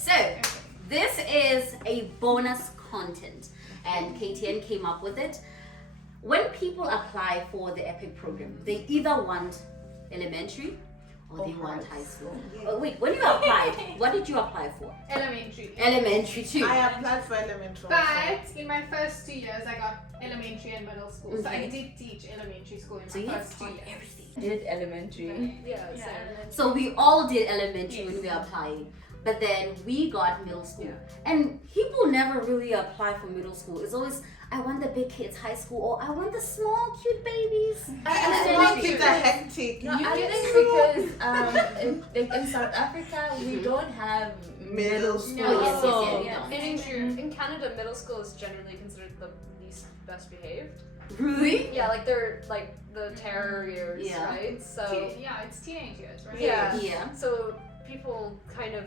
So, this is a bonus content, and KTN came up with it. When people apply for the EPIK program, they either want elementary or they want high school. Oh, wait, when you applied, what did you apply for? Elementary. Elementary too. I applied for elementary. But in my first 2 years, I got elementary and middle school. So I Okay. did teach elementary school in So my you first 2 got years. everything. Did elementary. Yeah, Yeah. same. So we all did elementary when we were applying, but then we got middle school. Yeah. And people never really apply for middle school. It's always, I want the big kids high school, or I want the small cute babies. Small kids are hectic. No, I get think because in South Africa we don't have Middle school. No. Oh, yes, So- yes. And in Canada, middle school is generally considered the least best behaved. Really? Yeah, like they're like the terror years, Yeah. right? So Yeah, it's teenage years, right? Yeah. Yeah. so people kind of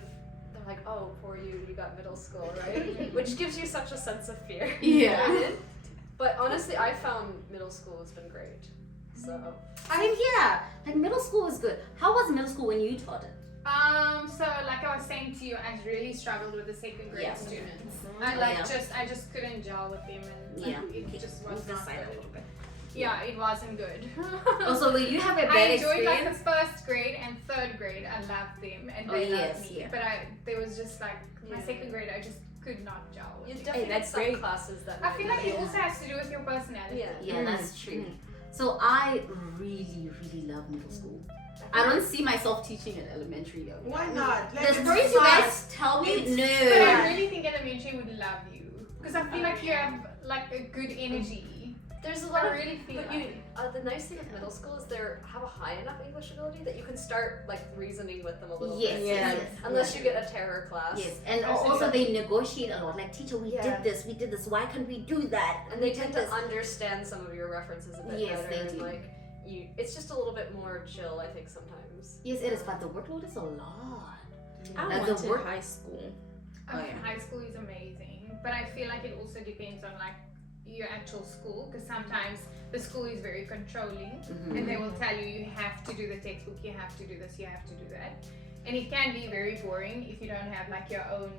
they're like, oh, poor you got middle school, right? Which gives you such a sense of fear. Yeah. But honestly, I found middle school has been great. So I mean, yeah, like middle school was good. How was middle school when you taught it? So like I was saying to you, I really struggled with the second grade Yeah. students. Oh, I like yeah. I just couldn't gel with them, and like, Yeah. it just Move was this not side a good. little bit. Yeah, it wasn't good. Also, will you have a I bad enjoyed like experience? the first grade and third grade. I loved them and Oh, they yes, loved me. yeah. But there was just like my Yeah. second grade, I just could not gel you with them. definitely get that's some great. classes that. I feel like it Yeah. also has to do with your personality. Yeah. Yeah, that's true. Mm. So I really, really love middle school. I don't see myself teaching at elementary though. Why not? The stories you guys tell me, But I no. really think elementary would love you because I feel like you have like a good energy. There's a lot I of really feel but like. the nice thing with middle school is they have a high enough English ability that you can start like reasoning with them a little Yes, bit. yes, Yeah. yes. Unless you get a terror class. Yes, and Absolutely. also they negotiate a lot. Like, teacher, we Yeah. did this. Why can't we do that? And they We tend did to understand some of your references a bit Yes, better. they and do. like it's just a little bit more chill, I think, sometimes. Yes, it is, but the workload is a lot. I Like the wanted work- high school. Oh, yeah. High school is amazing, but I feel like it also depends on like your actual school because sometimes the school is very controlling Mhm. and they will tell you you have to do the textbook, you have to do this, you have to do that, and it can be very boring if you don't have like your own.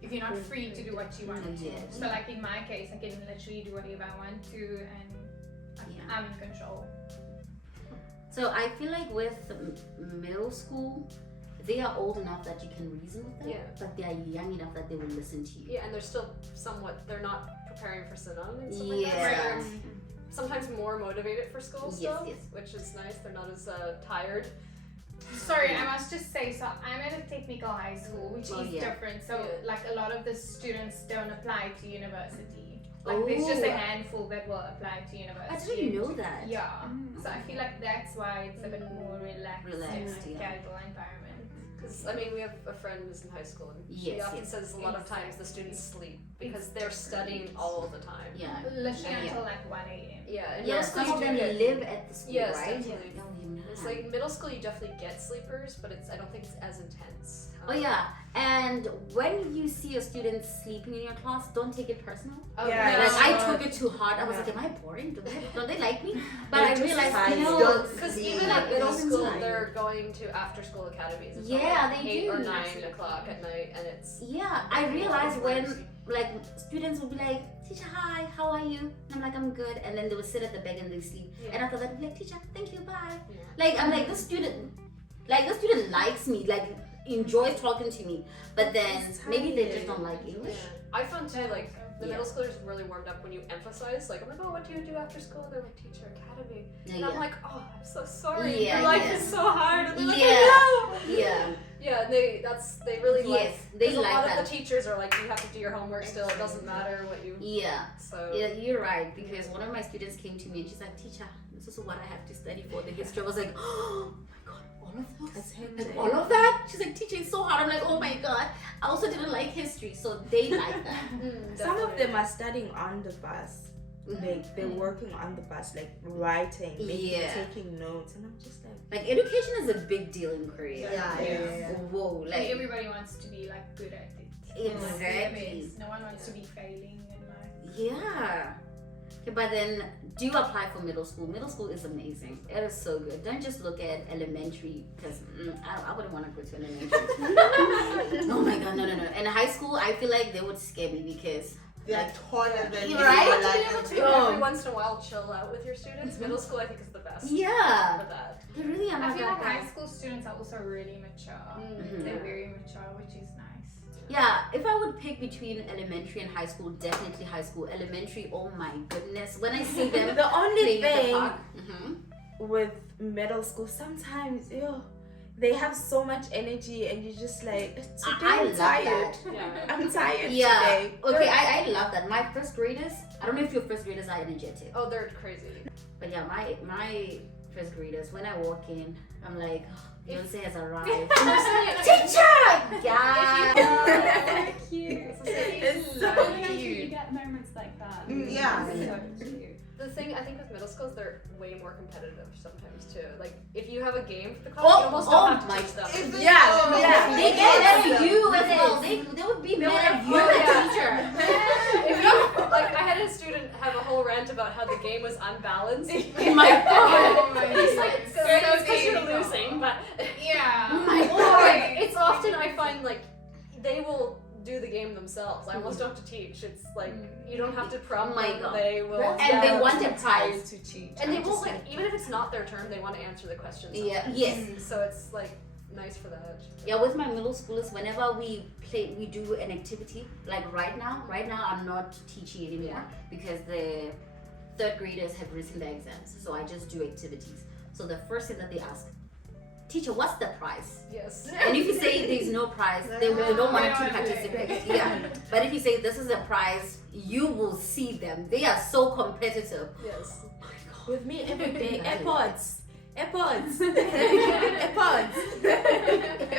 If you're not free to do what you want to. Yes. So like in my case, I can literally do whatever I want to, and Yeah. I'm in control. So I feel like with middle school, they are old enough that you can reason with them, Yeah. but they are young enough that they will listen to you. Yeah, and they're still they're not preparing for Sinan and stuff like that. Yeah. So they're sometimes more motivated for school Yes, still, yes. which is nice. They're not as tired. Sorry, I must just say, so I'm at a technical high school, which Oh, is yeah. different. So, Yeah. like, a lot of the students don't apply to university. Like, there's just a Oh. handful that will apply to I university. didn't know that. Yeah. So, I feel like that's why it's a bit more relaxed, Relaxed, and yeah. casual environment. Because I mean, we have a friend who's in high school, and she Yes, often yes. says a lot of times the students sleep because they're studying all the time. Yeah. Literally Yeah. until like 1 a.m. Yeah, in Yeah, middle school some of you them do get. live at the school, Yes, right? definitely. No, you're not. It's like middle school, you definitely get sleepers, but I don't think it's as intense. Oh yeah, and when you see a student sleeping in your class, don't take it personal. Oh, Yeah, Like I Yeah. took it too hard. I was Yeah. like, am I boring? Don't they like me? But They're I just realized tired. no. Don't Because sleep. even Like, at middle it's school, inside. they're going to after-school academies. It's Yeah, not like they 8 or do. 9 o'clock at night, and it's Yeah, I realized when like students would be like, teacher, hi, how are you? And I'm like, I'm good. And then they would sit at the bed and they sleep. Yeah. And after that, I'd be like, teacher, thank you, bye. Yeah. Like I'm like, this student likes me, like enjoys talking to me. But then maybe they just don't like English. Yeah. I found too, like, the Yeah. middle schoolers really warmed up when you emphasize, like, I'm like, oh, what do you do after school? And they're like, teacher academy. Yeah, And yeah. I'm like, oh, I'm so sorry. Yeah, Your life yeah. is so hard. And they're like, Yeah. I know. Yeah. Yeah, and they really Yes, like, they 'cause a like lot that. of the teachers are like, you have to do your homework still. It doesn't matter what you. Yeah. So. Yeah, you're right. Because one of my students came to me and she's like, teacher, this is what I have to study for the history. I was like, oh my god, all of those? That's Like hectic. all of that? She's like, teacher, it's so hard. I'm like, oh my god. I also didn't like history, so they like that. Some of them are studying on the bus. Like they're working on the bus, like writing, Yeah. taking notes, and I'm just like, Education is a big deal in Korea. Yeah. Whoa, Like, like everybody wants to be like good at it. Exactly. No one wants to be failing and like. yeah. Okay, but then do apply for middle school. Middle school is amazing. It is so good. Don't just look at elementary because I wouldn't want to go to elementary. Oh my god, no. And high school, I feel like they would scare me because They are taller than you. Right? You're To be like, able to every once in a while chill out with your students, middle school I think is the best yeah, for that. they really are I not feel that like bad. high school students are also really mature. Mhm. They're very mature, which is nice. Yeah, if I would pick between elementary and high school, definitely high school. Elementary, oh my goodness. When I see them The only playing in the thing park, with middle school, sometimes they have so much energy, and you're just like, today I I'm love tired. that. Yeah. I'm tired Yeah. today. Okay, I love that. My first graders, I don't know if your first graders are energetic, Oh, they're crazy. but yeah, my first graders, when I walk in, I'm like, Beyonce has arrived. Teacher! Yeah. Yeah. Cute. It's so You cute. get moments like that. Yeah. It's so cute. The thing I think with middle schools, they're way more competitive sometimes too. Like if you have a game for the club, you almost don't have to teach them. If Yeah, yeah. They get mad at you as well. They would be mad at you, the teacher. If you like, I had a student have a whole rant about how the game was unbalanced. Oh my god. Oh my He's like, goodness. so it's because you're losing, but Yeah. or it's often I find like they will do the game themselves. I almost don't have to teach. It's like you don't have to prompt Oh my them. God. They will, And they want a prize. to cheat. and they will like even if it's not their turn, they want to answer the questions. Yeah, sometimes. yes. So it's like nice for that. Yeah, with my middle schoolers, whenever we do an activity, like right now I'm not teaching anymore because the third graders have written their exams. So I just do activities. So the first thing that they ask, teacher, what's the prize? Yes. And if you say there's no prize, they don't want to Yeah. participate. Yeah. But if you say this is a prize, you will see them. They are so competitive. Yes. With me every day, AirPods. AirPods.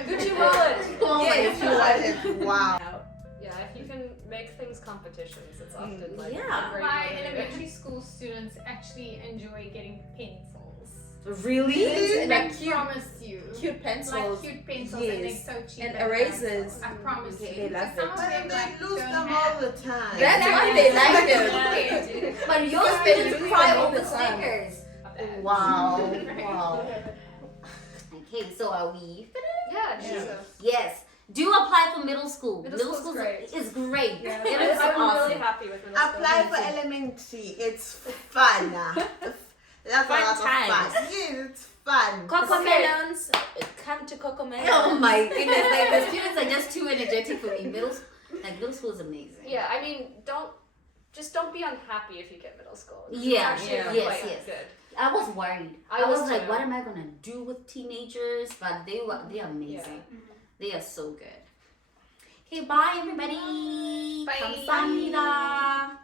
Gucci wallet. Oh my Yes, god. you are. Wow. Yeah, if you can make things competitions, it's often like yeah. a great My motivator. elementary school students actually enjoy getting pencils. Really? I Like cute, promise you. cute pencils. Like cute pencils and Yes. they're so cheap. And they're erasers. pencils. I promise Okay. you. They love Some it. of But them they like lose don't them have. all the time. That's why they like them. But your They students really cry all over the time. stickers. Wow. Wow. Okay, so are we finished? Yeah, Yeah. Jesus. Yes. Do apply for middle school. Middle school's school great. is great. Yeah, It is I'm awesome. really happy with middle school. Apply for elementary. It's fun. That's Fun a lot of times. fun. Yes, it's fun. Coco Okay. melons, come to Coco melons. Oh my goodness, like the students are just too energetic for me. Middle school is amazing. Yeah, I mean, don't be unhappy if you get middle school. It's Yeah, actually yes, quite yes. good. I was worried. I I was was like, too. what am I gonna do with teenagers? But they are amazing. They are so good. Okay, bye everybody. Bye. 감사합니다.